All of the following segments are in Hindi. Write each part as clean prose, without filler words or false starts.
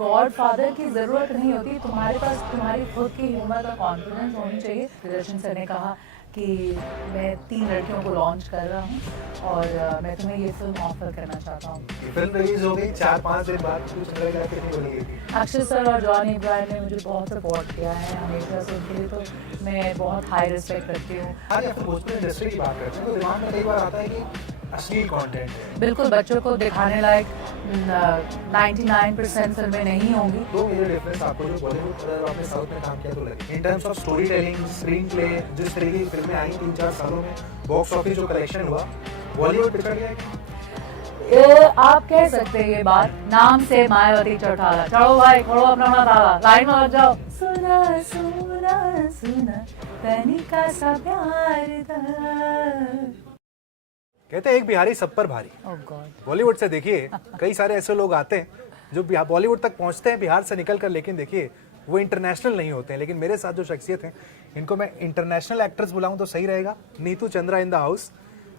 गॉडफादर की ज़रूरत नहीं होती, तुम्हारे पास तुम्हारी खुद की हिम्मत और कॉन्फिडेंस होनी चाहिए। प्रियदर्शन सर ने कहा कि मैं 3 लड़कियों को लॉन्च कर रहा हूँ और मैं तुम्हें ये फिल्म ऑफर करना चाहता हूँ। फिल्म रिलीज हो गई 4-5 दिन बाद कुछ अंदर जाके नहीं बनी थी। अक्षय सर और जॉनी इब्राहिम ने मुझे बहुत सपोर्ट किया है हमेशा से, उनके लिए तो मैं बहुत हाई रिस्पेक्ट रखती हूँ। आज आप भोजपुरी इंडस्ट्री की बात करते हैं तो दिमाग में कई बार आता है कि असली कंटेंट है। बिल्कुल बच्चों को दिखाने लायक 99% फिल्में नहीं होंगी। दो मेजर डिफरेंस आपको जो बॉलीवुड और आपने साउथ में काम किया तो लगे in terms of story telling, screen play, जिस तरीके की फिल्में आई 3-4 सालों में, बॉक्स ऑफिस जो कलेक्शन हुआ, बॉलीवुड पिछड़ गया। आप कह सकते हैं ये बात, नाम से मायावती चौटाला। चलो भाई खोलो अपना ताला, लाइन में लग जाओ। सुना सुना सुना तनिका सा प्यार था। कहते हैं एक बिहारी सब पर भारी। Oh God. बॉलीवुड से देखिए कई सारे ऐसे लोग आते हैं जो बॉलीवुड तक पहुंचते हैं बिहार से निकल कर, लेकिन देखिए वो इंटरनेशनल नहीं होते हैं। लेकिन मेरे साथ जो शख्सियत हैं इनको मैं इंटरनेशनल एक्ट्रेस बुलाऊं तो सही रहेगा। Neetu Chandra in the house.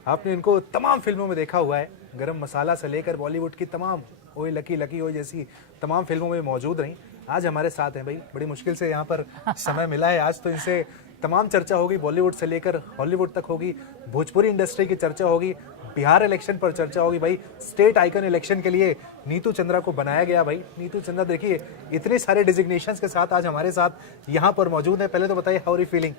आपने इनको तमाम फिल्मों में देखा हुआ है, गरम मसाला से लेकर बॉलीवुड की तमाम ओए लकी लकी ओए जैसी तमाम फिल्मों में मौजूद रही। आज हमारे साथ हैं भाई, बड़ी मुश्किल से यहाँ पर समय मिला है आज, तो इनसे तमाम चर्चा होगी, बॉलीवुड से लेकर हॉलीवुड तक होगी, भोजपुरी इंडस्ट्री की चर्चा होगी, बिहार इलेक्शन पर चर्चा होगी। भाई स्टेट आइकन इलेक्शन के लिए नीतू चंद्रा को बनाया गया। भाई नीतू चंद्रा देखिए इतने सारे डिजिग्नेशंस के साथ आज हमारे साथ यहाँ पर मौजूद है। पहले तो बताइए how are you feeling?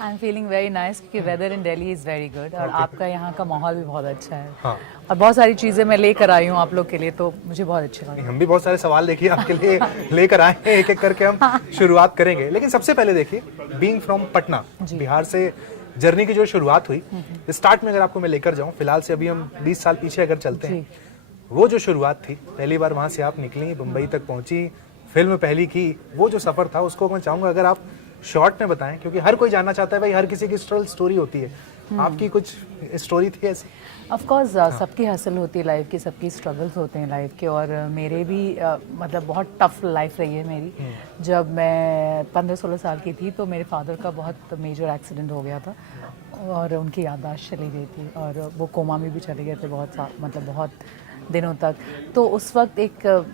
I am feeling very nice क्योंकि weather in Delhi is very good और आपका यहाँ का माहौल भी बहुत अच्छा है। हाँ। और बहुत सारी चीज़ें मैं लेकर आई हूँ आप लोग के लिए, तो मुझे बहुत अच्छा लगा। हम भी बहुत सारे सवाल देखिए आपके लिए लेकर आए हैं, एक एक करके हम शुरुआत करेंगे। लेकिन सबसे पहले देखिए, बीइंग फ्रॉम पटना, बिहार से जर्नी की जो शुरुआत हुई, स्टार्ट में अगर आपको मैं लेकर जाऊं, फिलहाल से अभी हम 20 साल पीछे अगर चलते हैं, वो जो शुरुआत थी, पहली बार वहां से आप निकली, मुंबई तक पहुंची, फिल्म पहली की, वो जो सफर था उसको मैं चाहूंगा अगर आप शॉर्ट में बताएं, क्योंकि हर कोई जानना चाहता है भाई, हर किसी की स्टोरी होती है। आपकी कुछ स्टोरी थी ऐसी? ऑफ कोर्स सबकी हसल होती है लाइफ की, सबकी स्ट्रगल्स होते हैं लाइफ के, और मेरे भी मतलब बहुत टफ लाइफ रही है मेरी। जब मैं 15-16 साल की थी तो मेरे फादर का बहुत मेजर एक्सीडेंट हो गया था और उनकी याददाश्त चली गई थी और वो कोमा में भी चले गए थे मतलब बहुत दिनों तक। तो उस वक्त एक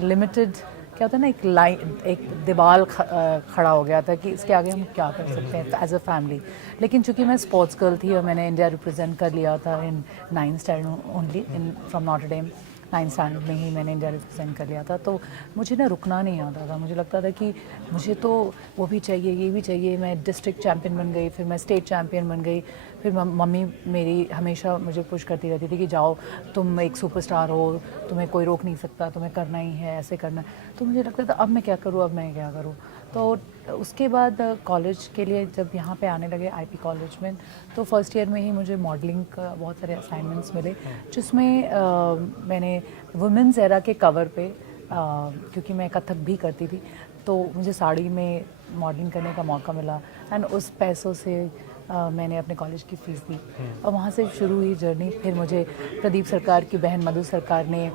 लिमिटेड क्या होता है ना, एक लाइन, एक दीवार खड़ा हो गया था कि इसके आगे हम क्या कर सकते हैं एज अ फैमिली। लेकिन चूंकि मैं स्पोर्ट्स गर्ल थी और मैंने इंडिया रिप्रेजेंट कर लिया था in 9th standard only, in from Notre Dame 9th standard में ही मैंने इंडिया रिप्रेजेंट कर लिया था, तो मुझे ना रुकना नहीं आता था। मुझे लगता था कि मुझे तो वो भी चाहिए, ये भी चाहिए। मैं डिस्ट्रिक्ट चैम्पियन बन गई, फिर मैं स्टेट चैम्पियन बन गई। फिर मम्मी मेरी हमेशा मुझे पुश करती रहती थी कि जाओ, तुम एक सुपरस्टार हो, तुम्हें कोई रोक नहीं सकता, तुम्हें करना ही है, ऐसे करना। तो मुझे लगता था अब मैं क्या करूँ, अब मैं क्या करूँ। तो उसके बाद कॉलेज के लिए जब यहाँ पे आने लगे आईपी कॉलेज में, तो फर्स्ट ईयर में ही मुझे मॉडलिंग का बहुत सारे असाइनमेंट्स मिले, जिसमें मैंने वुमेंस एरा के कवर पे, क्योंकि मैं कथक भी करती थी, तो मुझे साड़ी में मॉडलिंग करने का मौका मिला। एंड उस पैसों से मैंने अपने कॉलेज की फ़ीस दी और वहाँ से शुरू हुई जर्नी। फिर मुझे प्रदीप सरकार की बहन मधु सरकार ने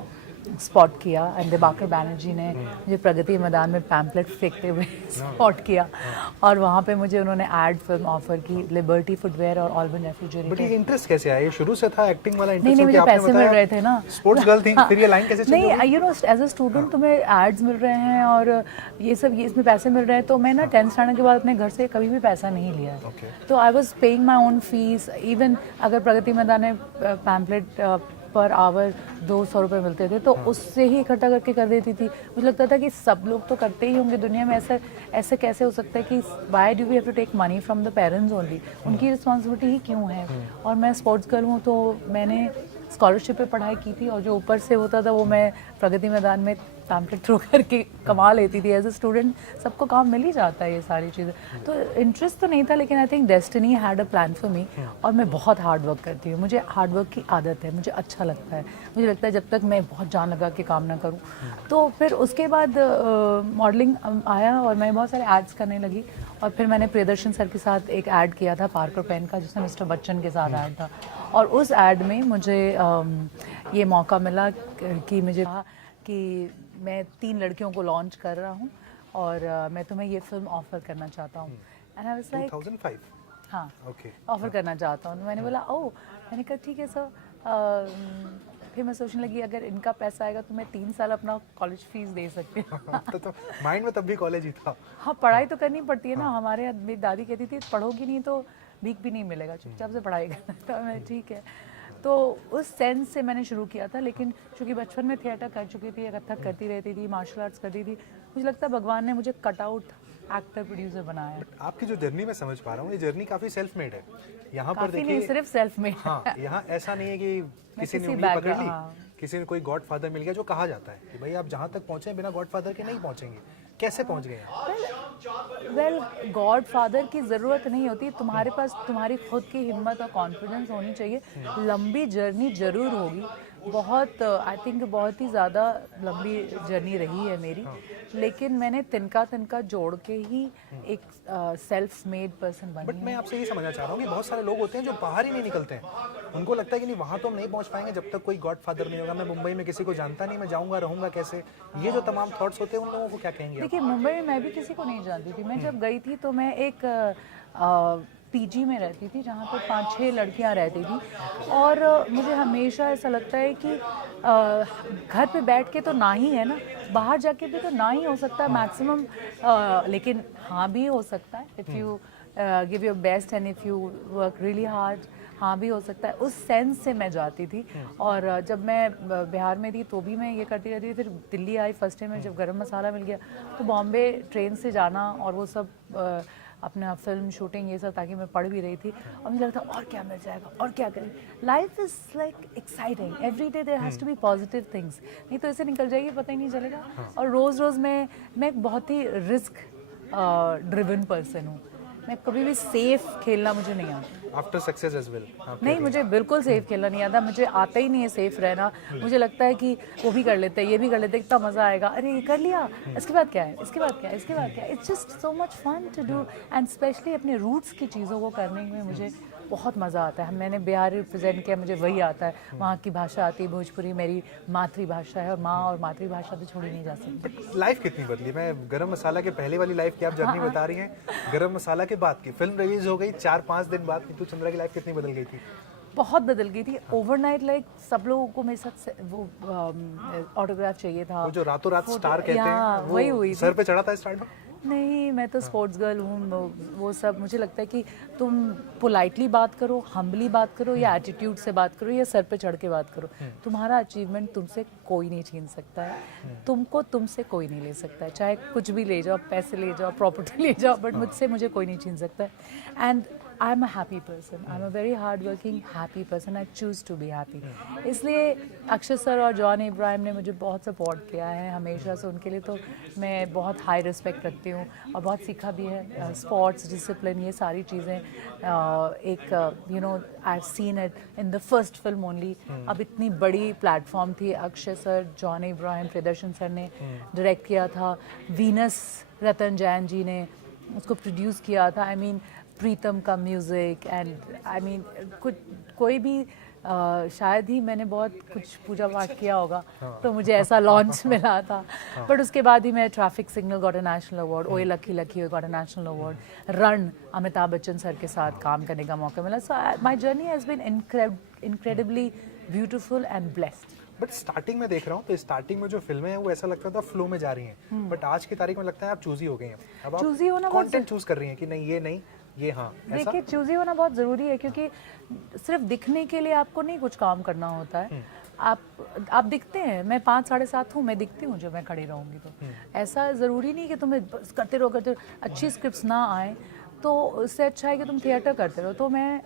स्पॉट किया एंड दिबाकर बैनर्जी ने मुझे प्रगति मैदान में पैम्पलेट फेंकते हुए स्पॉट किया और वहाँ पे मुझे उन्होंने एड फिल्म ऑफर की, लिबर्टी फुटवेयर और ऑल्बन रेफ्रिजरेटर। बट ये इंटरेस्ट कैसे आया? ये शुरू से था एक्टिंग वाला इंटरेस्ट? नहीं, मुझे पैसे मिल रहे थे ना, स्पोर्ट्स गर्ल थी, फिर ये लाइन कैसे चली? नहीं, you know as a student तुम्हें एड्स मिल रहे हैं और ये सब, ये इसमें पैसे मिल रहे हैं। तो मैं ना 10th स्टैंडर्ड के बाद अपने घर से कभी भी पैसा नहीं लिया है। तो I was paying my own fees. Even अगर प्रगति मैदान में पैम्पलेट पर आवर 200 रुपये मिलते थे तो उससे ही इकट्ठा करके कर देती थी। मुझे लगता था कि सब लोग तो करते ही होंगे दुनिया में, ऐसे कैसे हो सकता है कि why do we have to take money from the parents only, उनकी रिस्पॉन्सिबिलिटी ही क्यों है। और मैं स्पोर्ट्स गर्ल हूँ तो मैंने स्कॉलरशिप पे पढ़ाई की थी और जो ऊपर से होता था वो मैं प्रगति मैदान में पैम्पलेट थ्रो करके कमा लेती थी। एज अ स्टूडेंट सबको काम मिल ही जाता है ये सारी चीज़ें। तो इंटरेस्ट तो नहीं था, लेकिन I think destiny had a plan for me. और मैं बहुत हार्ड वर्क करती हूँ, मुझे हार्ड वर्क की आदत है, मुझे अच्छा लगता है। मुझे लगता है जब तक मैं बहुत जान लगा के काम ना करूँ। तो फिर उसके बाद मॉडलिंग आया और मैं बहुत सारे एड्स करने लगी। और फिर मैंने प्रियदर्शन सर के साथ एक ऐड किया था पार्कर पेन का, जिसमें मिस्टर बच्चन के साथ ऐड था। और उस ऐड में मुझे ये मौका मिला कि मुझे कहा कि मैं 3 लड़कियों को लॉन्च कर रहा हूँ और मैं तुम्हें ये फिल्म ऑफर करना चाहता हूँ। And I was like 2005? हाँ, ओके, ऑफर करना चाहता हूँ। तो मैंने बोला मैंने कहा ठीक है सर, फिर मैं सोचने लगी अगर इनका पैसा आएगा तो मैं 3 साल अपना कॉलेज फीस दे सकती हूँ। तो माइंड में तब भी कॉलेज ही था। हाँ, पढ़ाई तो करनी पड़ती है ना। हमारे मेरी दादी कहती थी पढ़ोगी नहीं तो भीख भी नहीं मिलेगा, चुपचाप से पढ़ाई करना। तो मैं ठीक है, तो उस सेंस से मैंने शुरू किया था। लेकिन चूंकि बचपन में थिएटर कर चुकी थी, कथक करती रहती थी, मार्शल आर्ट्स करती थी, मुझे लगता है भगवान ने मुझे कट आउट एक्टर प्रोड्यूसर बनाया। आपकी जो जर्नी मैं समझ पा रहा हूँ, ये जर्नी काफी सेल्फ मेड है। यहाँ पर काफी नहीं, देखिए, सिर्फ सेल्फ मेड। हाँ, यहाँ ऐसा नहीं है कि किसी ने किसी उंगली पकड़ ली, हाँ। किसी ने कोई गॉडफादर मिल गया, जो कहा जाता है कि भाई आप जहाँ तक पहुँचे बिना गॉडफादर के नहीं पहुँचेंगे। कैसे पहुँच गए हैं? वेल, गॉड फादर की ज़रूरत नहीं होती, तुम्हारे पास तुम्हारी खुद की हिम्मत और कॉन्फिडेंस होनी चाहिए। लंबी जर्नी जरूर होगी, बहुत आई थिंक बहुत ही ज़्यादा लंबी जर्नी रही है मेरी, लेकिन मैंने तिनका तिनका जोड़ के ही एक सेल्फ मेड पर्सन बनी बट हूँ। मैं आपसे यही समझना चाह रहा हूँ कि बहुत सारे लोग होते हैं जो बाहर ही नहीं निकलते हैं। उनको लगता है कि नहीं, वहाँ तो हम नहीं पहुँच पाएंगे जब तक कोई गॉडफादर नहीं होगा। मैं मुंबई में किसी को जानता नहीं, मैं जाऊँगा रहूँगा कैसे? ये जो तमाम थॉट्स होते हैं, उन लोगों को क्या कहेंगे आप? देखिए, मुंबई में मैं भी किसी को नहीं जानती थी। मैं जब गई थी तो मैं एक पीजी में रहती थी जहाँ पर 5-6 लड़कियाँ रहती थी, और मुझे हमेशा ऐसा लगता है कि घर पे बैठ के तो ना ही है ना, बाहर जाके भी तो ना ही हो सकता है मैक्सिमम, लेकिन हाँ भी हो सकता है if you give your best and if you work really hard, हाँ भी हो सकता है। उस सेंस से मैं जाती थी। और जब मैं बिहार में थी तो भी मैं ये करती रहती थी। फिर दिल्ली आई फर्स्ट टाइम में, जब गरम मसाला मिल गया तो बॉम्बे ट्रेन से जाना और वो सब अपना फिल्म शूटिंग ये सब, ताकि मैं पढ़ भी रही थी और मुझे लगता और क्या मिल जाएगा और क्या करें। Life is like exciting, every day there has to be positive things, नहीं तो ऐसे निकल जाएगी पता ही नहीं चलेगा। और रोज़ रोज़ मैं एक बहुत ही रिस्क ड्रिवन पर्सन हूँ। मैं कभी भी सेफ खेलना मुझे नहीं आता। After success as well? नहीं, मुझे बिल्कुल सेफ खेलना नहीं आता, मुझे आता ही नहीं है सेफ रहना। मुझे लगता है कि वो भी कर लेते हैं, ये भी कर लेते हैं, कितना मज़ा आएगा, अरे ये कर लिया, इसके बाद क्या है, इसके बाद क्या है, इसके बाद क्या है। It's just so much fun to do, and specially अपने रूट्स की चीज़ों को करने में मुझे बहुत मज़ा आता है। मैंने बिहार रिप्रेजेंट किया, मुझे वही आता है, वहाँ की भाषा आती है, भोजपुरी मेरी मातृभाषा है, और माँ और मातृभाषा तो छोड़ी नहीं जा सकती। बट लाइफ कितनी बदली? मैं गरम मसाला के पहले वाली लाइफ की आप जर्नी बता रही हैं, गरम मसाला के बाद की फिल्म रिलीज हो गई 4-5 दिन बाद, नीतू चंद्रा की लाइफ कितनी बदल गई थी? बहुत बदल गई थी ओवरनाइट। लाइक सब लोगों को मेरे साथ वो ऑटोग्राफ चाहिए था। वो जो रातों रात स्टार कहते हैं, वही हुई वो सर पे चढ़ा था स्टार में? नहीं, मैं तो स्पोर्ट्स गर्ल हूँ। वो सब मुझे लगता है कि तुम पोलाइटली बात करो, हम्बली बात करो, या एटीट्यूड से बात करो, या सर पे चढ़ के बात करो, तुम्हारा अचीवमेंट तुमसे कोई नहीं छीन सकता है। तुमको तुमसे कोई नहीं ले सकता है, चाहे कुछ भी ले जाओ, पैसे ले जाओ, प्रॉपर्टी ले जाओ, बट मुझसे मुझे कोई नहीं छीन सकता है। And I am a happy person, I am a very hard working happy person, I choose to be happy. इसलिए अक्षय सर और जॉन इब्राहिम ने मुझे बहुत सपोर्ट किया है हमेशा से, उनके लिए तो मैं बहुत हाई रिस्पेक्ट रखती हूँ और बहुत सीखा भी है। स्पोर्ट्स डिसिप्लिन, ये सारी चीज़ें एक you know I have seen it in the first film only. अब इतनी बड़ी प्लेटफॉर्म थी, Akshay sir, John Ibrahim, Priyadarshan sir ने डायरेक्ट किया था, वीनस रतन जैन जी ने उसको प्रोड्यूस किया था। आई मीन प्रीतम का म्यूज़िक, एंड आई मीन कोई भी शायद ही मैंने बहुत कुछ पूजा पाठ किया होगा तो मुझे ऐसा लॉन्च मिला था। बट उसके बाद ही मैं traffic signal got a national award, ओए lucky lucky got a national award, रन अमिताभ बच्चन सर के साथ काम करने का मौका मिला। So my journey has been incredibly beautiful and blessed. But starting में देख रहा हूँ तो स्टार्टिंग में जो फिल्में हैं वो ऐसा लगता था फ्लो में जा रही हैं, बट आज की तारीख में लगता है आप चूजी हो गई हैं। अब चूजी होना आप कंटेंट चूज कर रही हैं कि नहीं ये नहीं ये हाँ, ऐसा? देखिए, चूजी होना बहुत ज़रूरी है, क्योंकि सिर्फ दिखने के लिए आपको नहीं कुछ काम करना होता है। आप दिखते हैं, मैं 5-7.5 हूँ, मैं दिखती हूँ जब मैं खड़ी रहूँगी तो। ऐसा ज़रूरी नहीं कि तुम्हें बस करते रहो। अच्छी स्क्रिप्ट्स ना आए तो उससे अच्छा है कि तुम थिएटर करते रहो। तो मैं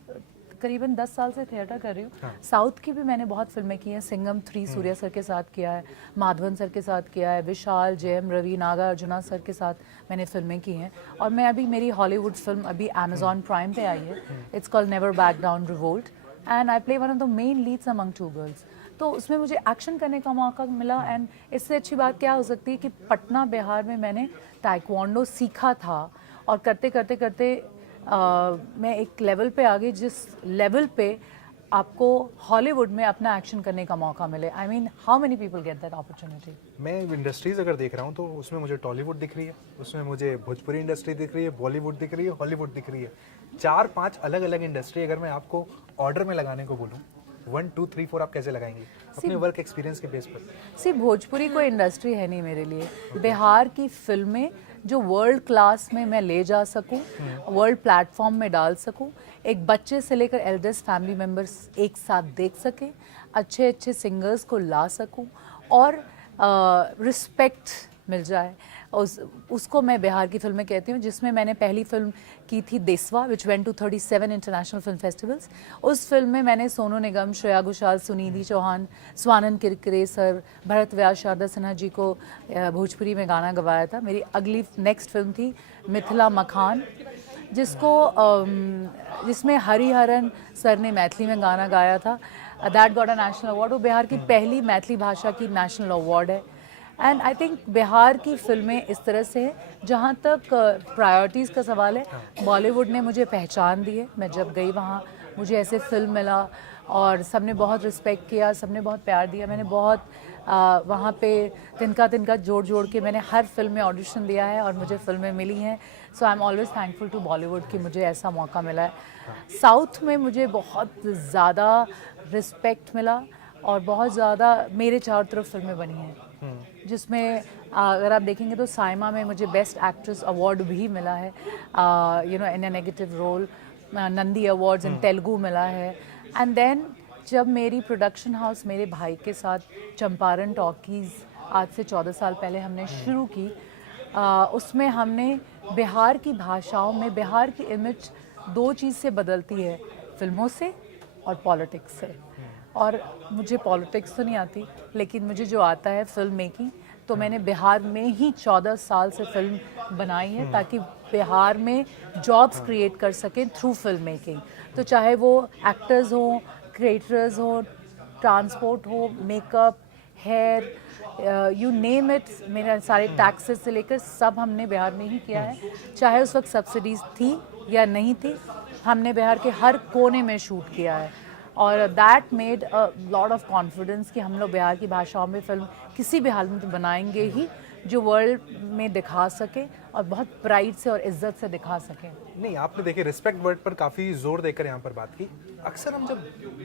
करीबन 10 साल से थिएटर कर रही हूँ। साउथ की भी मैंने बहुत फिल्में की हैं। सिंघम 3 सूर्या सर के साथ किया है, माधवन सर के साथ किया है, विशाल, जयम रवि, नागा अर्जुना सर के साथ मैंने फिल्में की हैं। और मैं अभी मेरी हॉलीवुड फिल्म अभी अमेजॉन प्राइम पे आई है, it's called never back down revolt, and I play one of the main Leeds among 2 girls. तो उसमें मुझे एक्शन करने का मौका मिला, एंड इससे अच्छी बात क्या हो सकती है कि पटना बिहार में मैंने ताइक्वांडो सीखा था, और करते करते करते मैं एक लेवल पे आ गई जिस लेवल पे आपको हॉलीवुड में अपना एक्शन करने का मौका मिले। I mean how many people get that opportunity. मैं इंडस्ट्रीज अगर देख रहा हूँ तो उसमें मुझे टॉलीवुड दिख रही है, उसमें मुझे भोजपुरी इंडस्ट्री दिख रही है, बॉलीवुड दिख रही है, हॉलीवुड दिख रही है। 4-5 अलग अलग इंडस्ट्री अगर मैं आपको ऑर्डर में लगाने को बोलूँ, 1 2 3 4 आप कैसे लगाएंगी अपने वर्क एक्सपीरियंस के बेस पर? सी भोजपुरी कोई इंडस्ट्री है नहीं मेरे लिए। बिहार की फिल्में जो वर्ल्ड क्लास में मैं ले जा सकूं, वर्ल्ड प्लेटफॉर्म में डाल सकूं, एक बच्चे से लेकर एल्डेस्ट फैमिली मेम्बर्स एक साथ देख सकें, अच्छे अच्छे सिंगर्स को ला सकूं और रिस्पेक्ट मिल जाए, उसको मैं बिहार की फिल्में कहती हूँ। जिसमें मैंने पहली फिल्म की थी Deswa, which went to 37 international film festivals. उस फिल्म में मैंने सोनू निगम, श्रेया घोषाल, सुनिधि चौहान, स्वानंद किरकिरे सर, भरत व्यास, शारदा सिन्हा जी को भोजपुरी में गाना गवाया था। मेरी अगली नेक्स्ट फिल्म थी मिथिला मखान, जिसमें हरिहरन सर ने मैथिली में गाना गाया था। That got a national award. वो बिहार की पहली मैथिली भाषा की नेशनल अवार्ड है। एंड आई थिंक बिहार की फिल्में इस तरह से हैं। जहाँ तक प्रायोरिटीज़ का सवाल है, बॉलीवुड ने मुझे पहचान दी है। मैं जब गई वहाँ मुझे ऐसे फिल्म मिला और सबने बहुत रिस्पेक्ट किया, सबने बहुत प्यार दिया। मैंने बहुत वहाँ पे तिनका जोड़ के मैंने हर फिल्म में ऑडिशन दिया है और मुझे फिल्में मिली हैं। So I am always thankful to Bollywood कि मुझे ऐसा मौका मिला है। साउथ में मुझे बहुत ज़्यादा रिस्पेक्ट मिला और बहुत ज़्यादा मेरे चारों तरफ फिल्में बनी हैं, जिसमें अगर आप देखेंगे तो साइमा में मुझे बेस्ट एक्ट्रेस अवार्ड भी मिला है, you know, in a negative role. Nandi awards in Telugu मिला है। एंड देन जब मेरी प्रोडक्शन हाउस मेरे भाई के साथ चंपारण टॉकीज़ आज से 14 साल पहले हमने शुरू की, उसमें हमने बिहार की भाषाओं में बिहार की इमेज दो चीज़ से बदलती है, फिल्मों से और पॉलिटिक्स से। और मुझे पॉलिटिक्स तो नहीं आती, लेकिन मुझे जो आता है फिल्म मेकिंग, तो मैंने बिहार में ही 14 साल से फिल्म बनाई है ताकि बिहार में जॉब्स क्रिएट कर सकें थ्रू फिल्म मेकिंग। तो चाहे वो एक्टर्स हों, क्रिएटर्स हों, ट्रांसपोर्ट हो, makeup, hair, you name it, मेरे सारे टैक्सेस से लेकर सब हमने बिहार में ही किया है। चाहे उस वक्त सब्सिडीज़ थी या नहीं थी, हमने बिहार के हर कोने में शूट किया है। और that made a lot of confidence कि हम लोग बिहार की भाषाओं में फिल्म किसी भी हाल में बनाएंगे ही जो वर्ल्ड में दिखा सके और बहुत प्राइड से और इज्जत से दिखा सके। नहीं, आपने देखिए रिस्पेक्ट वर्ड पर काफ़ी जोर देकर यहाँ पर बात की। अक्सर हम जब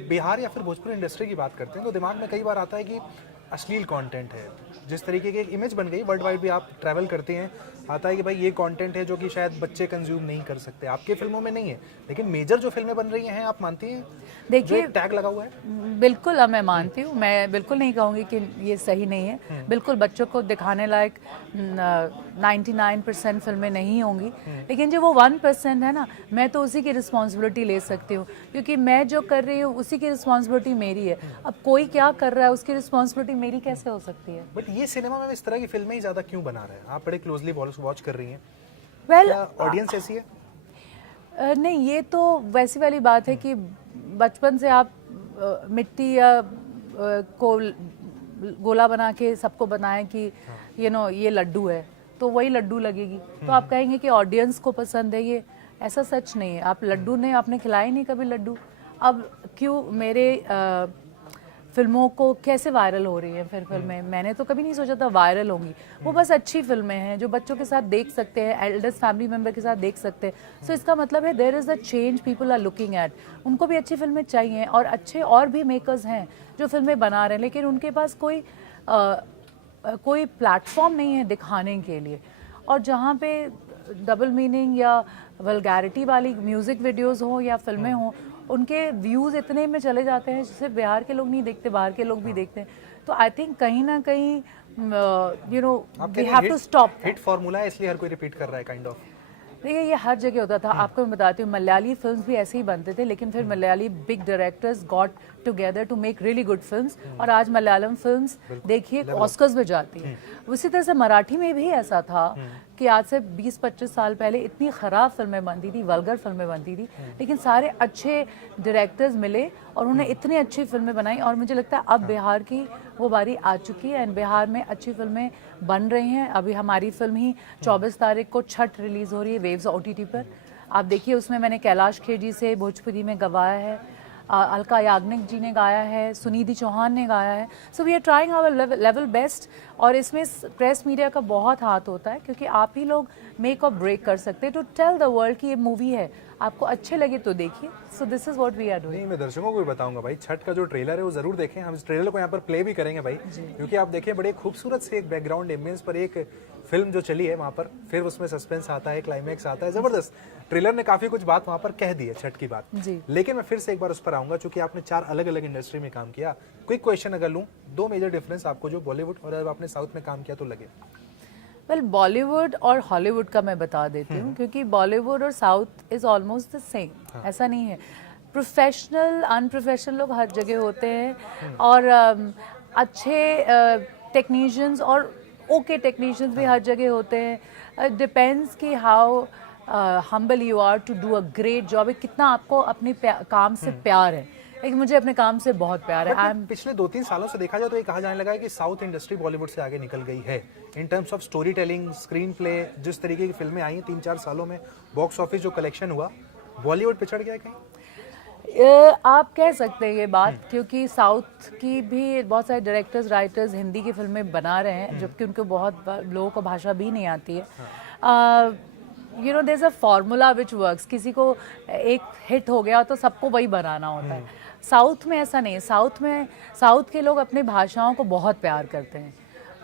बिहार या फिर भोजपुरी इंडस्ट्री की बात करते हैं तो दिमाग में कई बार आता है कि अश्लील कंटेंट है। जिस तरीके की एक इमेज बन गई, वर्ल्ड वाइड भी आप ट्रैवल करते हैं, आता है कि भाई ये कंटेंट है जो कि शायद बच्चे कंज्यूम नहीं कर सकते। आपके फिल्मों में नहीं है, लेकिन मेजर जो फिल्में बन रही हैं, आप मानती हैं देखिए, टैग लगा हुआ है? बिल्कुल मैं मानती हूँ। मैं बिल्कुल नहीं कहूँगी कि ये सही नहीं है। बिल्कुल बच्चों को दिखाने लायक 99% फिल्में नहीं होंगी, लेकिन जो वो 1% है ना, मैं तो उसी की रिस्पॉन्सिबिलिटी ले सकती हूँ, क्योंकि मैं जो कर रही हूँ उसी की रिस्पॉन्सिबिलिटी मेरी है। अब कोई क्या कर रहा है उसकी रिस्पॉन्सिबिलिटी मेरी कैसे हो सकती है? बट ये सिनेमा में इस तरह की फिल्में ही ज़्यादा क्यों बना रहे हैं? आप बड़े क्लोजली वॉच कर रही हैं। वेल, ऑडियंस ऐसी है? नहीं, ये तो वैसी वाली बात है कि बचपन से आप मिट्टी या को गोला बना के सबको बनाएं कि यू नो ये लड्डू है, तो वही लड्डू लगेगी। तो आप कहेंगे कि ऑडियंस को पसंद है ये, ऐसा सच नहीं है। आप लड्डू ने आपने खिलाए नहीं कभी लड्डू, अब क्यों मेरे फिल्मों को कैसे वायरल हो रही है फिर फिल्में? मैंने तो कभी नहीं सोचा था वायरल होंगी। वो बस अच्छी फिल्में हैं जो बच्चों के साथ देख सकते हैं, एल्डर्स फैमिली मेम्बर के साथ देख सकते हैं। सो इसका मतलब है there is a change people are looking at. उनको भी अच्छी फिल्में चाहिए और अच्छे और भी मेकर्स हैं जो फिल्में बना रहे हैं, लेकिन उनके पास कोई प्लेटफॉर्म नहीं है दिखाने के लिए। और जहाँ पे डबल मीनिंग या वल्गैरिटी वाली म्यूज़िक वीडियोस हो या फिल्में हों, उनके व्यूज़ इतने में चले जाते हैं जिसे बिहार के लोग नहीं देखते, बाहर के लोग भी देखते हैं। तो आई थिंक कहीं ना कहीं you know we have to stop. Hit formula है इसलिए हर कोई रिपीट कर रहा है काइंड ऑफ। देखिए, ये हर जगह होता था। आपको मैं बताती हूँ, मलयाली फिल्म्स भी ऐसे ही बनते थे, लेकिन फिर Malayali big directors got together to make really good films, और आज मलयालम फिल्म्स देखिए ऑस्कर्स में जाती है। उसी तरह से मराठी में भी ऐसा था कि आज से 20-25 साल पहले इतनी ख़राब फिल्में बनती थी, वल्गर फिल्में बनती थी, लेकिन सारे अच्छे डायरेक्टर्स मिले और उन्होंने इतनी अच्छी फिल्में बनाई। और मुझे लगता है अब बिहार की वो बारी आ चुकी है एंड बिहार में अच्छी फिल्में बन रही हैं। अभी हमारी फिल्म ही 24 तारीख को छठ रिलीज़ हो रही है वेव्स OTT पर। आप देखिए, उसमें मैंने कैलाश खेर जी से भोजपुरी में गवाया है, अलका याग्निक जी ने गाया है, सुनिधि चौहान ने गाया है। So we are trying our level best. और इसमें प्रेस मीडिया का बहुत हाथ होता है, क्योंकि आप ही लोग मेक और ब्रेक कर सकते हैं टू टेल द वर्ल्ड कि ये मूवी है, आपको अच्छे लगे तो देखिए। So this is what we are doing. नहीं, मैं दर्शकों को भी बताऊंगा भाई, छठ का जो ट्रेलर है वो जरूर देखें। हम इस ट्रेलर को यहाँ पर प्ले भी करेंगे भाई, क्योंकि आप देखें बड़े खूबसूरत से एक बैकग्राउंड एम्बियंस पर एक फिल्म जो चली है वहाँ पर, फिर उसमें सस्पेंस आता है, क्लाइमैक्स आता है, जबरदस्त। ट्रेलर ने काफी कुछ बात वहाँ पर कह दी है छठ की बात। जी। लेकिन मैं फिर से एक बार उस पर आऊंगा, चूंकि आपने 4 अलग अलग इंडस्ट्री में काम किया। क्विक क्वेश्चन अगर लूँ, 2 मेजर डिफरेंस आपको जो बॉलीवुड और अब आपने साउथ में काम किया तो लगे? वेल, बॉलीवुड और हॉलीवुड का मैं बता देती हूँ, क्योंकि बॉलीवुड और south is almost the same. ऐसा नहीं है, प्रोफेशनल अनप्रोफेशनल लोग हर जगह होते हैं, और अच्छे टेक्नीशियंस और ओके टेक्नीशियंस भी हर जगह होते हैं। डिपेंड्स कि how humble you are to do a great job, कितना आपको अपने काम से प्यार है। लेकिन मुझे अपने काम से बहुत प्यार है। पिछले 2-3 सालों से देखा जाए तो ये कहा जाने लगा है कि साउथ इंडस्ट्री बॉलीवुड से आगे निकल गई है in terms of story telling, screen play. जिस तरीके की फिल्में आई हैं 3-4 सालों में, बॉक्स ऑफिस जो कलेक्शन हुआ, बॉलीवुड पिछड़ गया कहीं? आप कह सकते हैं ये बात, क्योंकि साउथ की भी बहुत सारे डायरेक्टर्स राइटर्स हिंदी की फिल्में बना रहे हैं, जबकि उनको बहुत लोगों को भाषा भी नहीं आती है। You know, there is a formula which works. किसी को एक हिट हो गया तो सबको वही बनाना होता है। साउथ में ऐसा नहीं है। साउथ के लोग अपनी भाषाओं को बहुत प्यार करते हैं,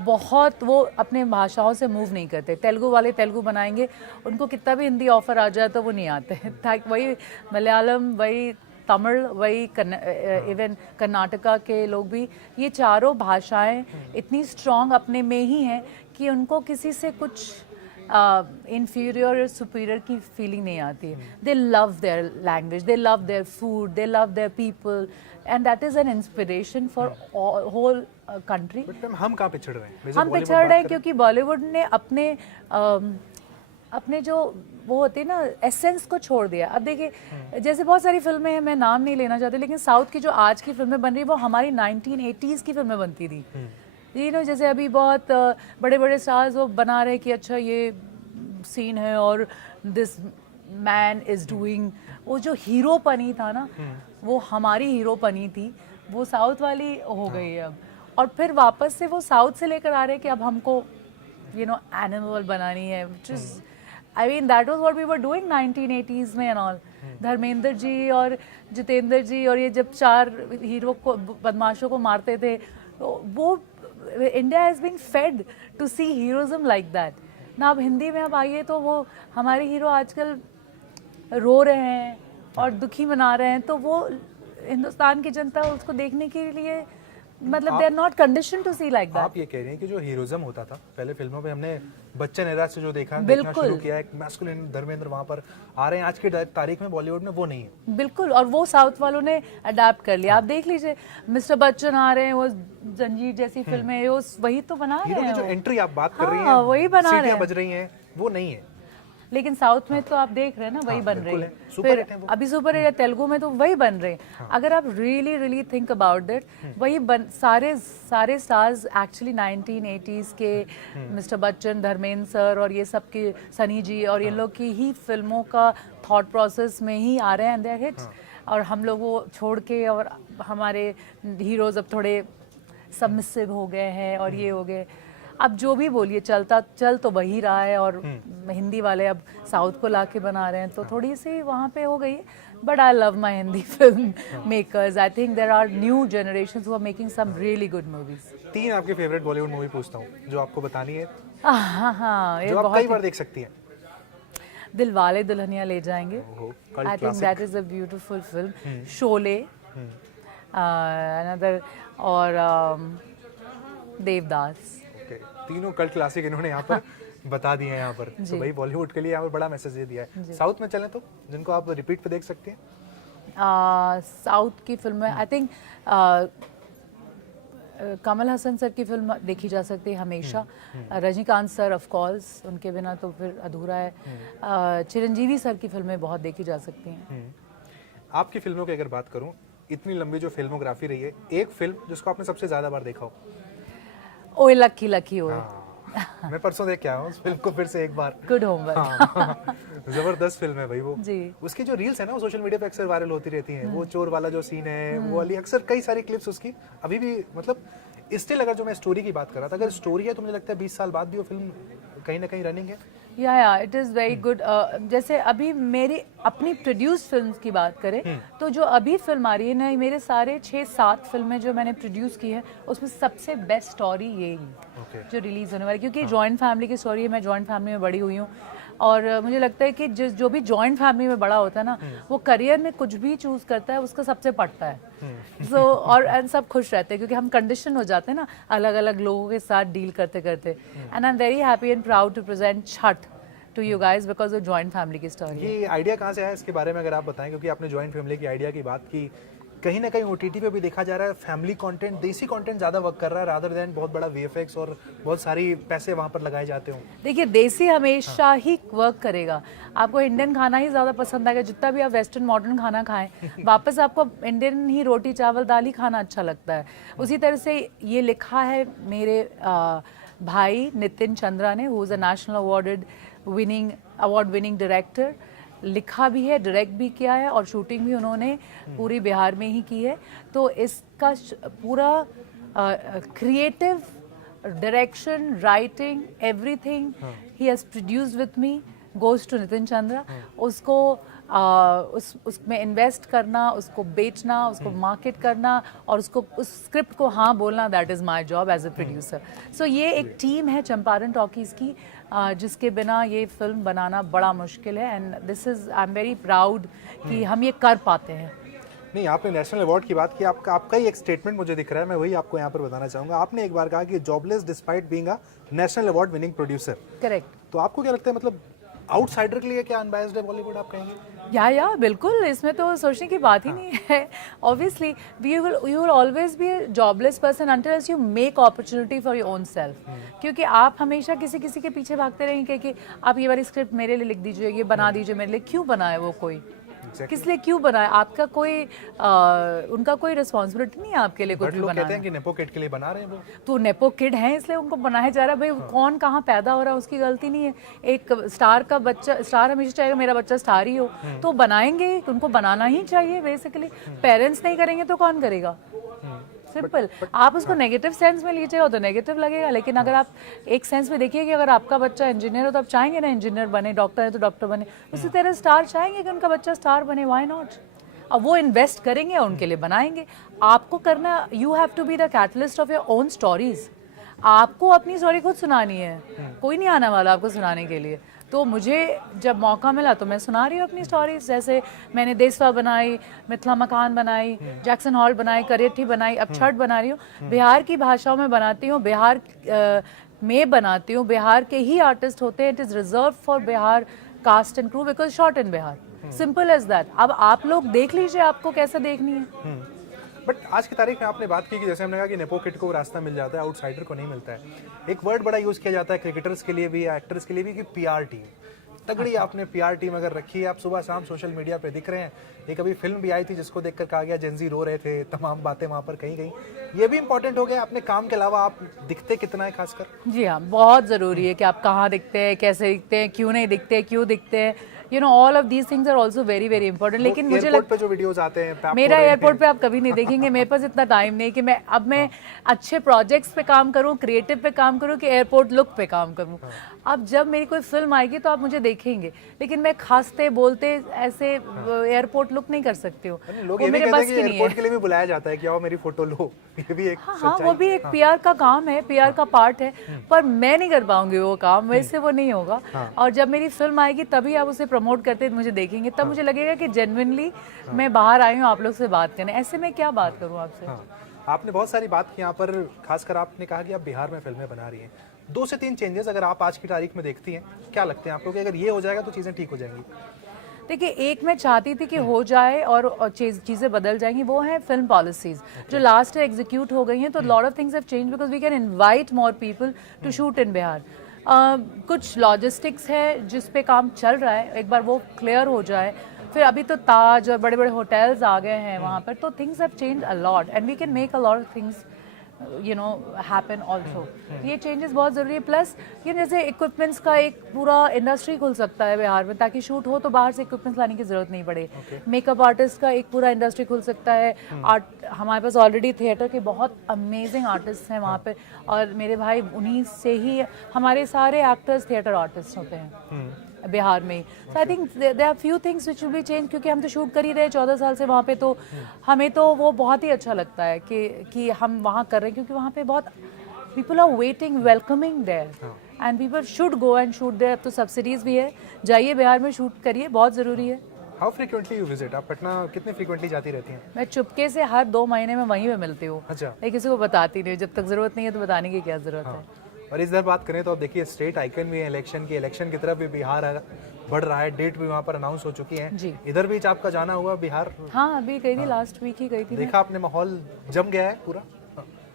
बहुत। वो अपने भाषाओं से मूव नहीं करते। तेलुगु वाले तेलुगु बनाएंगे, उनको कितना भी हिंदी ऑफर आ जाए तो वो नहीं आते। वही मलयालम, वही तमिल, वही इवन कर्नाटका के लोग भी, ये चारों भाषाएं इतनी स्ट्रॉन्ग अपने में ही हैं कि उनको किसी से कुछ inferior or superior की फीलिंग नहीं आती है। They love their language, they love their food, they love their people, and that is an inspiration for whole country. But हम कहाँ पिछड़ रहे हैं? हम पिछड़ रहे हैं क्योंकि बॉलीवुड ने अपने जो वो होते हैं ना एसेंस को छोड़ दिया। अब देखिए, जैसे बहुत सारी फिल्में हैं, मैं नाम नहीं लेना चाहती, लेकिन साउथ की जो आज की फिल्में बन रही है वो हमारी 1980s की फिल्में बनती थी। यू नो, जैसे अभी बहुत बड़े बड़े स्टार्स वो बना रहे कि अच्छा ये सीन है और दिस मैन इज डूइंग, वो जो हीरोपनी था ना, वो हमारी हीरोपनी थी, वो साउथ वाली हो गई है अब। और फिर वापस से वो साउथ से लेकर आ रहे हैं कि अब हमको यू नो एनिमल बनानी है, which is I mean that was what we were doing 1980s में एंड ऑल। धर्मेंद्र जी और जितेंद्र जी और ये जब 4 हीरो को, बदमाशों को मारते थे, तो वो India has been fed to see heroism like that ना। अब हिंदी में अब आइए तो वो हमारे हीरो आजकल रो रहे हैं और दुखी मना रहे हैं, तो वो हिंदुस्तान की जनता उसको देखने के लिए, मतलब they are not condition to see like that. आप ये कह रहे हैं कि जो हीरोइज्म होता था पहले फिल्मों में, हमने बच्चन एरा से जो देखा, देखना शुरू किया, एक मैस्कुलिन धर्मेंद्र वहां पर आ रहे हैं, आज की तारीख में बॉलीवुड में वो नहीं है। बिल्कुल, और वो साउथ वालों ने अडेप्ट कर लिया। आप देख लीजिए, मिस्टर बच्चन आ रहे हैं, वो जंजीर जैसी फिल्में, वो वही तो बना रहे हैं। जो एंट्री आप बात कर रही हैं, वही बना रहे हैं, बज रही हैं, वो नहीं है। लेकिन साउथ में तो आप देख रहे हैं ना, वही बन रही है। फिर अभी सुपर हिट है, तेलुगु में तो वही बन रहे हैं। अगर आप रियली थिंक अबाउट दैट, वही सारे स्टार्स एक्चुअली 1980s के, मिस्टर बच्चन, धर्मेंद्र सर और ये सब के, सनी जी और ये लोग की ही फिल्मों का थॉट प्रोसेस में ही आ रहे हैं, एंड दे आर हिट्स। और हम लोग वो छोड़ के, और हमारे हीरोज अब थोड़े सबमिसिव हो गए हैं और ये हो गए। अब जो भी बोलिए, चल तो वही रहा है, और हिंदी वाले अब साउथ को लाके बना रहे हैं, तो थोड़ी सी वहाँ पे हो गई है। But I love my Hindi film makers. I think there are new generations who are making some really good movies. 3 आपके फेवरेट बॉलीवुड मूवी पूछता हूँ जो आपको बतानी है, हाँ, जो आप कई बार देख सकती हैं। दिलवाले दुल्हनिया ले जाएंगे, आई think that is a beautiful film. Sholay, another, और देवदास। तीनों कल्ट क्लासिक इन्होंने यहाँ पर बता दिए हैं यहाँ पर। तो भाई बॉलीवुड के लिए यहाँ पर बड़ा मैसेज दे दिया है। साउथ में चलें तो, जिनको आप रिपीट पे देख सकते हैं। साउथ की फिल्में I think Kamal Haasan sir की फिल्म देखी जा सकती है हमेशा। रजनीकांत सर ऑफ कोर्स, उनके बिना तो फिर अधूरा है। चिरंजीवी सर की फिल्में बहुत देखी जा सकती हैं। आपकी फिल्मों की अगर बात करूं, इतनी लंबी जो फिल्मोग्राफी रही है, एक फिल्म जिसको आपने सबसे ज्यादा बार देखा हो? ओए लकी लकी ओए। मैं परसों देख के आया हूँ उस फिल्म को फिर से एक बार। Good homework. जबरदस्त फिल्म है भाई वो जी। उसकी जो रील्स है ना, वो सोशल मीडिया पे अक्सर वायरल होती रहती हैं। वो चोर वाला जो सीन है, वो वाली अक्सर कई सारी क्लिप्स उसकी अभी भी, मतलब स्टिल अगर जो मैं स्टोरी की बात कर रहा था, अगर स्टोरी है तो मुझे लगता है 20 साल बाद भी वो फिल्म कहीं ना कहीं रनिंग है। या इट इज़ वेरी गुड। जैसे अभी मेरी अपनी प्रोड्यूस फिल्म्स की बात करें तो जो अभी फिल्म आ रही है ना, मेरे सारे 6-7 फिल्में जो मैंने प्रोड्यूस की है उसमें सबसे बेस्ट स्टोरी यही जो रिलीज होने वाली, क्योंकि जॉइंट फैमिली की स्टोरी है। मैं जॉइंट फैमिली में बड़ी हुई हूँ और मुझे लगता है कि जो भी जॉइंट फैमिली में बड़ा होता है ना, वो करियर में कुछ भी चूज करता है उसका सबसे पड़ता है। सो और सब खुश रहते हैं क्योंकि हम कंडीशन हो जाते हैं ना अलग अलग लोगों के साथ डील करते करते। And I am very happy and proud to present Chhath to you guys because of joint family की स्टोरी। ये आइडिया कहाँ से आया इसके बारे में अगर आप बताएं, क्योंकि आपने जॉइंट फैमिली की आइडिया की बात की, कहीं ना कहीं ओटीटी पे भी देखा जा रहा है फैमिली कंटेंट, देसी कंटेंट ज़्यादा वर्क कर रहा है रादर देन बहुत बड़ा वीएफएक्स और बहुत सारी पैसे वहाँ पर लगाए जाते हों। देखिए देसी हमेशा ही वर्क करेगा। आपको इंडियन खाना ही ज़्यादा पसंद आएगा, जितना भी आप वेस्टर्न मॉडर्न खाना खाएं वापस आपको इंडियन ही रोटी चावल दाल ही खाना अच्छा लगता है। उसी तरह से ये लिखा है मेरे भाई नितिन चंद्रा ने, who is a national award winning director. लिखा भी है, डायरेक्ट भी किया है और शूटिंग भी उन्होंने पूरी बिहार में ही की है। तो इसका पूरा क्रिएटिव डायरेक्शन, राइटिंग, एवरीथिंग ही has produced with me goes to Nitin Chandra. उसको उसमें इन्वेस्ट करना, उसको बेचना, उसको मार्केट करना और उसको उस स्क्रिप्ट को हाँ बोलना, that is my job as a producer. सो ये एक टीम है चंपारण टॉकीज़ की जिसके बिना ये फिल्म बनाना बड़ा मुश्किल है। And this is I am very proud कि हम ये कर पाते हैं। नहीं, आपने नेशनल अवार्ड की बात की, आपका ही एक स्टेटमेंट मुझे दिख रहा है, मैं वही आपको यहाँ पर बताना चाहूँगा। आपने एक बार कहा कि jobless despite being a national award winning producer. Correct. तो आपको क्या लगता है, मतलब आउटसाइडर के लिए क्या अनबायस्ड है बॉलीवुड, आप कहेंगे? या बिल्कुल, इसमें तो सोचने की बात ही नहीं है। Obviously you will always be a jobless person until you make opportunity for your own self. क्योंकि आप हमेशा किसी के पीछे भागते रहेंगे कि आप ये वाली स्क्रिप्ट मेरे लिए लिख दीजिए, ये बना दीजिए मेरे लिए। क्यों बनाए वो कोई? किस लिए क्यों बनाए? आपका कोई उनका कोई रिस्पॉन्सिबिलिटी नहीं है आपके लिए कुछ भी बनाना। कहते हैं कि नेपो किड के लिए बना रहे हैं वो। तो नेपो किड हैं इसलिए उनको बनाया जा रहा है। भाई कौन कहाँ पैदा हो रहा है उसकी गलती नहीं है। एक स्टार का बच्चा, स्टार हमेशा चाहेगा मेरा बच्चा स्टार ही हो, तो बनाएंगे, उनको बनाना ही चाहिए बेसिकली। पेरेंट्स नहीं करेंगे तो कौन करेगा? सिंपल। आप उसको नेगेटिव सेंस में लीजिएगा तो नेगेटिव लगेगा, लेकिन अगर आप एक सेंस में देखिए कि अगर आपका बच्चा इंजीनियर हो तो आप चाहेंगे ना इंजीनियर बने, डॉक्टर है तो डॉक्टर बने। उसी तरह स्टार चाहेंगे कि उनका बच्चा स्टार बने, व्हाई नॉट? अब वो इन्वेस्ट करेंगे और उनके लिए बनाएंगे। आपको करना, you have to be the catalyst of your own stories. आपको अपनी स्टोरी खुद सुनानी है, कोई नहीं आने वाला आपको सुनाने के लिए। तो मुझे जब मौका मिला तो मैं सुना रही हूँ अपनी स्टोरीज। जैसे मैंने देसवा बनाई, मिथिला मकान बनाई, जैक्सन हॉल बनाई, करेठी बनाई, अब छठ बना रही हूँ। बिहार की भाषाओं में बनाती हूँ, बिहार में बनाती हूँ। बिहार के ही आर्टिस्ट होते हैं। It is reserve for Bihar cast and crew because shot in Bihar. Simple as that. अब आप लोग देख लीजिए आपको कैसे देखनी है। बट आज की तारीख में आपने बात की कि जैसे हमने कहा कि नेपो किड को रास्ता मिल जाता है, आउटसाइडर को नहीं मिलता है। एक वर्ड बड़ा यूज किया जाता है क्रिकेटर्स के लिए भी, एक्टर्स के लिए भी, कि पीआर टीम। तगड़ी आपने पीआर टीम अगर रखी है, आप सुबह शाम सोशल मीडिया पे दिख रहे हैं। एक अभी फिल्म भी आई थी जिसको देखकर कहा गया जेंजी रो रहे थे, तमाम बातें वहाँ पर कहीं कहीं। ये भी इंपॉर्टेंट हो गया अपने काम के अलावा आप दिखते कितना है खासकर। जी हाँ, बहुत ज़रूरी है कि आप कहाँ दिखते हैं, कैसे दिखते हैं, क्यों नहीं दिखते, क्यों दिखते हैं। You know all of these things are also very very important. लेकिन मुझे लगता है जो वीडियोस आते हैं मेरा एयरपोर्ट पे आप कभी नहीं देखेंगे। मेरे पास इतना टाइम नहीं कि मैं अच्छे प्रोजेक्ट्स पे काम करूं, क्रिएटिव पे काम करूं, कि एयरपोर्ट लुक पे काम करूं। अब जब मेरी कोई फिल्म आएगी तो आप मुझे देखेंगे, लेकिन मैं खासते बोलते ऐसे एयरपोर्ट लुक नहीं कर सकती हूँ। लोग ये भी कहते हैं कि एयरपोर्ट के लिए भी बुलाया जाता है कि आओ मेरी फोटो लो। ये भी एक हाँ, वो भी एक पीआर का काम है, पीआर का पार्ट है। पर मैं नहीं कर पाऊंगी वो काम, वैसे वो नहीं होगा। और जब मेरी फिल्म आएगी तभी आप उसे प्रमोट करते मुझे देखेंगे, तब मुझे लगेगा कि जेन्युइनली मैं बाहर आई हूँ आप लोग से बात करने। ऐसे में क्या बात करूँ आपसे। आपने बहुत सारी बात की यहाँ पर, खासकर आपने कहा कि आप बिहार में फिल्में बना रही हैं। 2 से 3 चेंजेस अगर आप आज की तारीख में देखती हैं, क्या लगते हैं आपको कि अगर ये हो जाएगा तो चीज़ें ठीक हो जाएंगी? देखिए, एक मैं चाहती थी कि हो जाए और चीज़ें बदल जाएंगी, वो है फिल्म पॉलिसीज़ जो लास्ट एग्जीक्यूट हो गई हैं। तो lot of things have change because we can invite more people to shoot in Bihar. कुछ लॉजिस्टिक्स है जिस पे काम चल रहा है, एक बार वो क्लियर हो जाए। फिर अभी तो ताज और बड़े बड़े होटल्स आ गए हैं वहाँ पर, तो things have change a lot and we can make a lot of things you know happen also. ये चेंजेस बहुत ज़रूरी है। प्लस ये जैसे इक्विपमेंट्स का एक पूरा इंडस्ट्री खुल सकता है बिहार में, ताकि शूट हो तो बाहर से इक्विपमेंट्स लाने की ज़रूरत नहीं पड़े। मेकअप आर्टिस्ट का एक पूरा इंडस्ट्री खुल सकता है। आर्ट हमारे पास ऑलरेडी थिएटर के बहुत अमेजिंग आर्टिस्ट हैं वहाँ पे, और मेरे भाई उन्हीं से ही हमारे सारे एक्टर्स थिएटर आर्टिस्ट होते हैं बिहार में। So I think there are few things which will be change, क्योंकि हम तो शूट कर ही रहे 14 साल से वहाँ पे, तो हमें तो वो बहुत ही अच्छा लगता है कि हम वहाँ कर रहे हैं, क्योंकि वहाँ पे बहुत people are waiting, welcoming there, and people should go and shoot there. अब तो सब्सिडीज भी है, जाइए बिहार में शूट करिए, बहुत ज़रूरी है। How frequently you visit? आप पटना कितने फ्रीक्वेंटली जाती रहती हैं? मैं चुपके से हर 2 महीने में वहीं पे मिलती हूँ। अच्छा। लेकिन किसी को बताती नहीं, जब तक ज़रूरत नहीं है तो बताने की क्या ज़रूरत है। और इस बार बात करें तो आप देखिए स्टेट आइकन भी है इलेक्शन की, इलेक्शन की तरफ भी बिहार बढ़ रहा है, डेट भी वहाँ पर अनाउंस हो चुकी है जी। इधर भी आपका जाना हुआ बिहार? हाँ, अभी गई थी, लास्ट वीक ही गई थी। देखा आपने, माहौल जम गया है पूरा?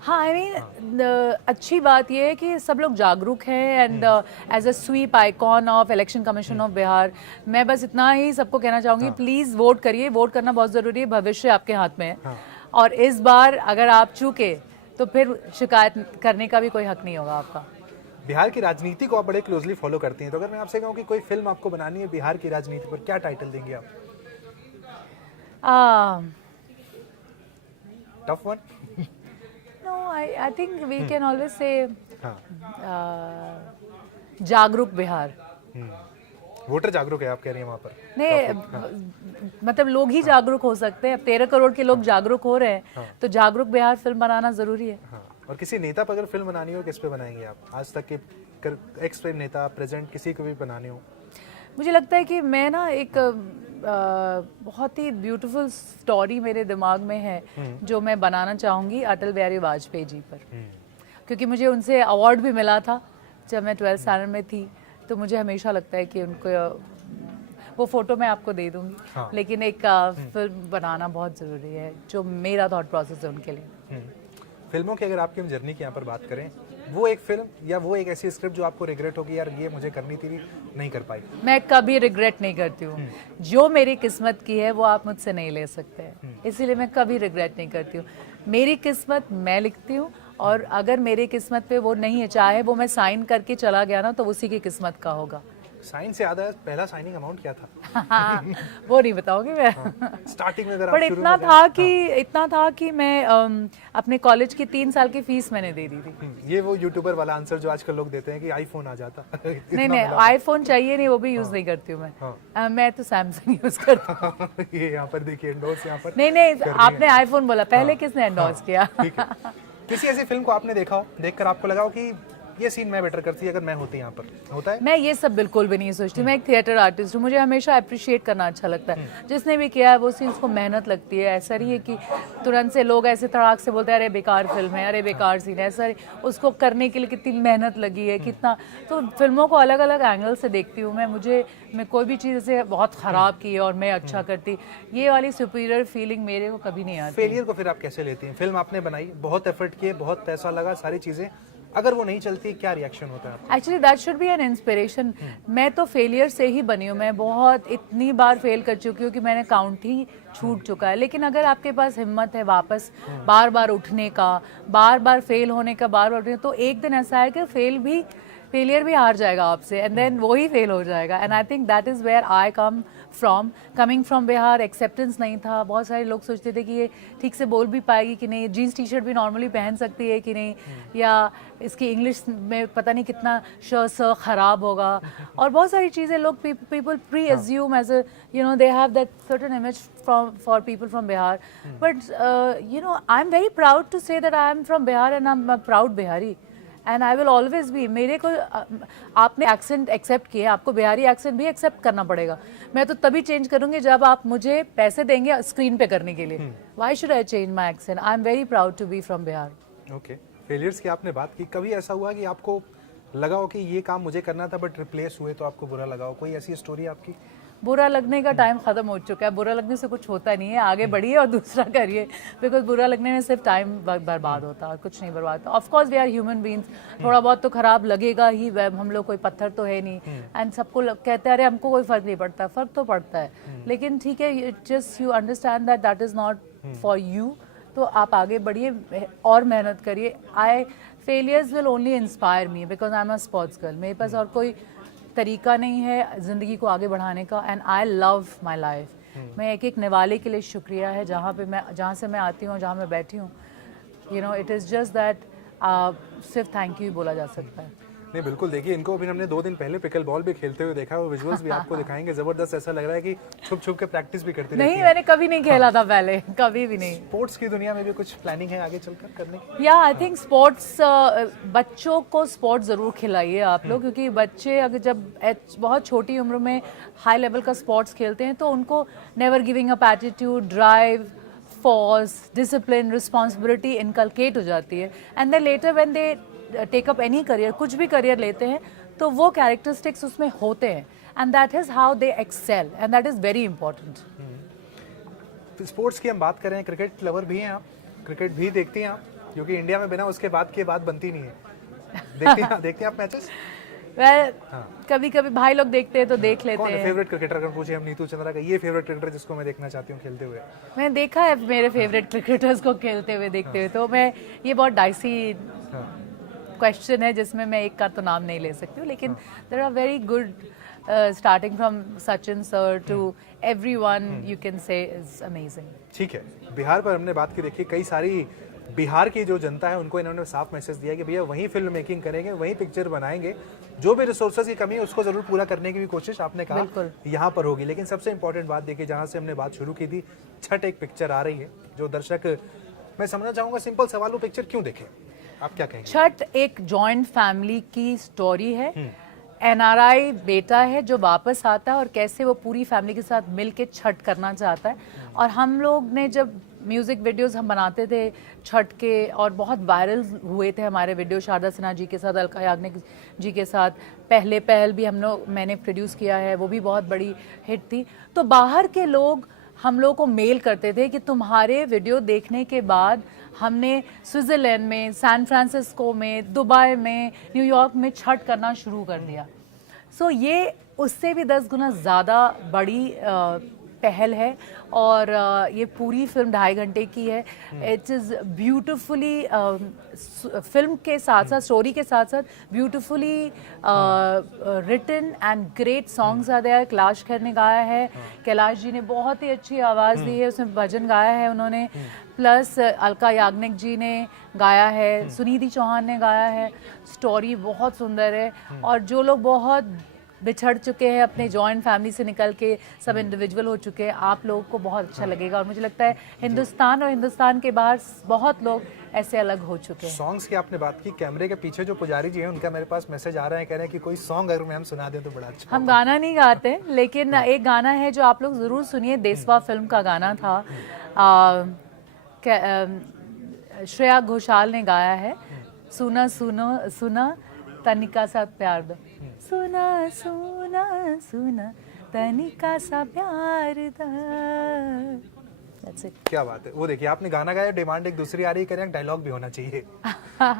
हाँ, आई मीन अच्छी बात यह है कि सब लोग जागरूक हैं, and as a sweep icon of election commission of Bihar, मैं बस इतना ही सबको कहना चाहूँगी, प्लीज़ वोट करिए। वोट करना बहुत ज़रूरी है, भविष्य आपके हाथ में है। और इस बार अगर आप चूके तो फिर शिकायत करने का भी कोई हक नहीं होगा आपका। बिहार की राजनीति को आप बड़े क्लोजली फॉलो करती हैं, तो अगर मैं आपसे कहूँ कि कोई फिल्म आपको बनानी है बिहार की राजनीति पर, क्या टाइटल देंगे आप? Tough one? No, I think we can always say जागरूक बिहार। वोटर जागरूक है आप कह रही हैं वहाँ पर? नहीं, मतलब लोग ही जागरूक हो सकते हैं। अब 13 करोड़ के लोग जागरूक हो रहे हैं, तो जागरूक बिहार फिल्म बनाना जरूरी है। और किसी नेता पर अगर फिल्म बनानी हो, किस पे बनाएंगे आप? आज तक के एक्स नेता, प्रेजेंट, किसी को भी बनानी हो? मुझे लगता है कि मैं ना एक बहुत ही ब्यूटीफुल स्टोरी मेरे दिमाग में है जो मैं बनाना चाहूँगी अटल बिहारी वाजपेयी जी पर, क्योंकि मुझे उनसे अवार्ड भी मिला था जब मैं 12th स्टैंडर्ड में थी। तो मुझे हमेशा लगता है कि उनको, वो फोटो मैं आपको दे दूंगी, लेकिन एक फिल्म बनाना बहुत ज़रूरी है, जो मेरा थॉट प्रोसेस है उनके लिए। फिल्मों की अगर आपकी हम जर्नी की यहाँ पर बात करें, वो एक फिल्म या वो एक ऐसी स्क्रिप्ट जो आपको रिग्रेट होगी, यार ये मुझे करनी थी, नहीं कर पाई? मैं कभी रिग्रेट नहीं करती हूँ। जो मेरी किस्मत की है वो आप मुझसे नहीं ले सकते हैं, इसीलिए मैं कभी रिग्रेट नहीं करती हूँ। मेरी किस्मत मैं लिखती हूँ, और अगर मेरी किस्मत पे वो नहीं है, चाहे वो मैं साइन करके चला गया ना, तो उसी की किस्मत का होगा। साइन से याद है, पहला साइनिंग अमाउंट क्या था? वो नहीं बताओगे मैं। स्टार्टिंग में अगर पर इतना था कि मैं अपने कॉलेज की 3 साल की फीस मैंने दे दी थी। ये वो यूट्यूबर वाला आंसर जो आजकल लोग देते हैं कि आईफोन आ जाता। नहीं, आईफोन चाहिए नहीं, वो भी यूज नहीं करती हूँ मैं। मैं तो सैमसंग यूज करती हूँ। ये यहाँ पर देखिए एंडोर्स यहाँ पर। नहीं, आपने आईफोन बोला, पहले किसने एंडोर्स किया? किसी ऐसी फिल्म को आपने देखा हो, देखकर आपको लगा हो कि ये सीन मैं बेटर करती अगर मैं होती यहाँ पर? होता है? मैं ये सब बिल्कुल भी नहीं सोचती। मैं एक थिएटर आर्टिस्ट हूँ, मुझे हमेशा अप्रिशिएट करना अच्छा लगता है। जिसने भी किया है वो सीन्स को मेहनत लगती है। ऐसा नहीं है कि तुरंत से लोग ऐसे तड़ाक से बोलते हैं अरे बेकार फिल्म है, अरे बेकार सीन है। ऐसा उसको करने के लिए कितनी मेहनत लगी है, कितना। तो फिल्मों को अलग अलग एंगल से देखती हूँ मैं कोई भी चीज़ ऐसे बहुत ख़राब की है और मैं अच्छा करती, ये वाली सुपीरियर फीलिंग मेरे को कभी नहीं आती। फेलियर को फिर आप कैसे लेती हैं? फिल्म आपने बनाई, बहुत एफर्ट किए, बहुत पैसा लगा, सारी चीज़ें, अगर वो नहीं चलती क्या रिएक्शन होता है? Actually that should be an inspiration. मैं तो फेलियर से ही बनी हूँ। मैं बहुत इतनी बार फेल कर चुकी हूँ कि मैंने काउंट ही छूट चुका है। लेकिन अगर आपके पास हिम्मत है वापस बार बार उठने का, बार बार फेल होने का, बार बार उठने, तो एक दिन ऐसा है कि फेलियर भी हार जाएगा आपसे, एंड देन वो ही फेल हो जाएगा। And I think that is where I coming from Bihar. Acceptance नहीं था। बहुत सारे लोग सोचते थे कि ये ठीक से बोल भी पाएगी कि नहीं, जीन्स टी शर्ट भी नॉर्मली पहन सकती है कि नहीं, या इसकी इंग्लिश में पता नहीं कितना श खराब होगा, और बहुत सारी चीज़ें लोग people pre assume as they have that certain image for people from Bihar. But I am very proud to say that I am from Bihar and I am proud Bihari, and I will always be. मेरे को आपने एक्सेंट एक्सेप्ट किया, आपको बिहारी एक्सेंट भी एक्सेप्ट करना पड़ेगा। मैं तो तभी चेंज करूंगी जब आप मुझे पैसे देंगे स्क्रीन पे करने के लिए। Why should I change my accent? I am very proud to be from Bihar. Okay, failures की आपने बात की, कभी ऐसा हुआ कि आपको लगा हो कि ये काम मुझे करना था बट रिप्लेस हुए तो आपको बुरा लगा हो? कोई ऐसी स्टोरी आपकी? बुरा लगने का टाइम खत्म हो चुका है। बुरा लगने से कुछ होता नहीं है, आगे बढ़िए और दूसरा करिए, बिकॉज बुरा लगने में सिर्फ टाइम बर्बाद होता है, कुछ नहीं बर्बाद होता। Of course we are human beings, थोड़ा बहुत तो खराब लगेगा ही, हम लोग कोई पत्थर तो है नहीं। एंड सबको कहते हैं अरे हमको कोई फर्क नहीं पड़ता, फर्क तो पड़ता है, लेकिन ठीक है, just you understand that is not for you, तो आप आगे बढ़िए और मेहनत करिए. Failures will only inspire me because I am a sports girl. मेरे पास और कोई तरीका नहीं है ज़िंदगी को आगे बढ़ाने का. And I love my life. मैं एक एक निवाले के लिए शुक्रिया है जहाँ से मैं आती हूँ, जहाँ मैं बैठी हूँ. You know it is just that सिर्फ थैंक यू ही बोला जा सकता है. नहीं बिल्कुल, देखिए इनको अभी हमने 2 दिन पहले पिकल बॉल भी खेलते हुए देखा, वो विजुअल्स भी आपको दिखाएंगे. जबरदस्त, ऐसा लग रहा है कि छुप छुप के प्रैक्टिस भी करती नहीं, मैंने कभी नहीं खेला था पहले, कभी भी नहीं. स्पोर्ट्स की दुनिया में भी कुछ प्लानिंग है आगे चलकर करने की? या आई थिंक स्पोर्ट्स, बच्चों को स्पोर्ट्स ज़रूर खिलाइए आप लोग, क्योंकि बच्चे अगर जब बहुत छोटी उम्र में हाई लेवल का स्पोर्ट्स खेलते हैं तो उनको never giving up attitude, drive, force, discipline, responsibility inculcate हो जाती है. And then later when they take up any career, कुछ भी करियर लेते हैं तो वो कैरेक्टरिस्टिक्स उसमें होते हैं. And that is how they excel and that is very important. Sports की हम बात कर रहे हैं, क्रिकेट लवर भी हैं आप, क्रिकेट भी देखती हैं आप? क्योंकि इंडिया में बिना उसके बाद की बात बनती नहीं है. देखती हैं आप मैचेस? कभी कभी भाई लोग देखते हैं तो देख लेते कौन है हैं. Favourite cricketer? अगर पूछे हम नीतू चंद्रा का ये फेवरेट क्रिकेटर जिसको मैं देखना चाहती हूँ खेलते हुए. मैंने देखा है मेरे फेवरेट क्रिकेटर्स को खेलते हुए, देखते हुए. तो मैं, ये बहुत डाइसी क्वेश्चन है जिसमें मैं एक का तो नाम नहीं ले सकती हूँ. लेकिन there are very good, starting from Sachin sir to everyone, you can say is amazing. ठीक है, बिहार पर हमने बात की. देखिए कई सारी बिहार की जो जनता है उनको इन्होंने साफ मैसेज दिया कि भैया वहीं फिल्म मेकिंग करेंगे, वहीं पिक्चर बनाएंगे, जो भी रिसोर्सेज की कमी है उसको जरूर पूरा करने की भी कोशिश आपने कहा यहाँ पर होगी. लेकिन सबसे इंपॉर्टेंट बात देखिए, जहाँ से हमने बात शुरू की थी, छठ एक पिक्चर आ रही है जो दर्शक, मैं समझना चाहूंगा सिंपल सवाल, वो पिक्चर क्यों देखें, आप क्या कहेंगे? छठ एक जॉइंट फैमिली की स्टोरी है. एनआरआई बेटा है जो वापस आता है और कैसे वो पूरी फैमिली के साथ मिल के छठ करना चाहता है. और हम लोग ने जब म्यूज़िक वीडियोस हम बनाते थे छठ के, और बहुत वायरल हुए थे हमारे वीडियो शारदा सिन्हा जी के साथ, अलका याग्निक जी के साथ. पहल भी मैंने प्रोड्यूस किया है, वो भी बहुत बड़ी हिट थी. तो बाहर के लोग हम लोग को मेल करते थे कि तुम्हारे वीडियो देखने के बाद हमने स्विट्ज़रलैंड में, सैन फ्रांसिस्को में, दुबई में, न्यूयॉर्क में छठ करना शुरू कर दिया. सो ये उससे भी 10 गुना ज़्यादा बड़ी पहल है. और ये पूरी फिल्म 2.5 घंटे की है. इट इज़ ब्यूटिफुली, फिल्म के साथ साथ, स्टोरी के साथ साथ beautifully written and great songs are there. Kailash Kher ने गाया है, कैलाश जी ने बहुत ही अच्छी आवाज़ दी है, उसमें भजन गाया है उन्होंने. प्लस अलका याग्निक जी ने गाया है, सुनिधि चौहान ने गाया है. स्टोरी बहुत सुंदर है. और जो लोग बहुत बिछड़ चुके हैं अपने जॉइंट फैमिली से निकल के, सब इंडिविजुअल हो चुके हैं, आप लोगों को बहुत अच्छा लगेगा. और मुझे लगता है हिंदुस्तान और हिंदुस्तान के बाहर बहुत लोग ऐसे अलग हो चुके हैं. सॉन्ग्स की आपने बात की, कैमरे के पीछे जो पुजारी जी हैं उनका मेरे पास मैसेज आ रहा है, कह रहे हैं कि कोई सॉन्ग अगर मैं हम सुना दें तो बड़ा अच्छा. हम गाना नहीं गाते, लेकिन एक गाना है जो आप लोग ज़रूर सुनिए. देसवा फिल्म का गाना था, श्रेया घोषाल ने गाया है. सुना सुनो सुना तनिका सा प्यार दो, सुना सुना सुना तनिका सा प्यार दा. That's it. क्या बात है. वो देखिए आपने गाना गाया, डिमांड एक दूसरी आ रही, करें डायलॉग भी होना चाहिए.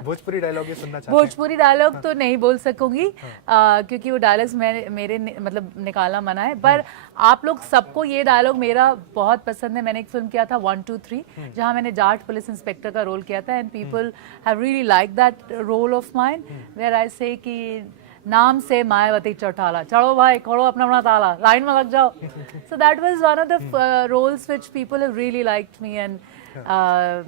भोजपुरी डायलॉग ये सुनना चाहते हैं? भोजपुरी डायलॉग तो नहीं बोल सकूंगी, क्योंकि वो डायलॉग्स मेरे मतलब निकालना मना है. पर आप लोग सबको ये डायलॉग मेरा बहुत पसंद है. मैंने एक फिल्म किया था 1 2 3, जहाँ मैंने जाट पुलिस इंस्पेक्टर का रोल किया था. And people have really like that role of mine, where I say कि नाम से मायावती चौटाला, चढ़ो भाई खोलो अपना अपना ताला, लाइन में लग जाओ. So that was one of the roles which people have really liked me. And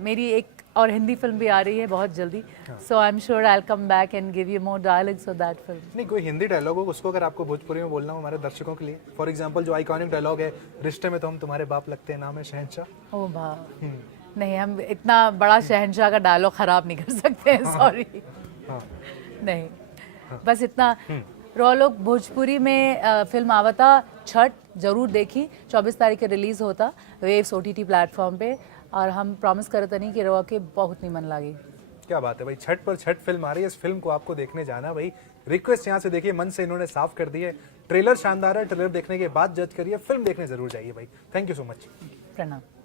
मेरी एक और हिंदी फिल्म भी आ रही है बहुत जल्दी, so I am sure I will come back and give you more dialogues of that film. नहीं, कोई हिंदी डायलॉग हो उसको अगर आपको भोजपुरी में बोलना हो हमारे दर्शकों के लिए, फॉर एग्जांपल जो आइकॉनिक डायलॉग है, रिश्ते में तो हम तुम्हारे बाप लगते हैं, नाम है शहंशाह. ओ भा नहीं, हम इतना बड़ा शहंशाह का डायलॉग खराब नहीं कर सकते हैं, सॉरी. नहीं, बस इतना. रो लोग भोजपुरी में फिल्म आवता छठ जरूर देखी. 24 तारीख के रिलीज होता वेव्स OTT प्लेटफॉर्म पे. और हम प्रॉमिस करते नहीं कि रवा के बहुत नहीं मन लागी. क्या बात है भाई, छठ पर छठ फिल्म आ रही है, इस फिल्म को आपको देखने जाना भाई. रिक्वेस्ट यहाँ से देखिए, मन से इन्होंने साफ कर दी है. ट्रेलर शानदार है, ट्रेलर देखने के बाद जज करिए, फिल्म देखने जरूर जाइए भाई. Thank you so much. प्रणाम.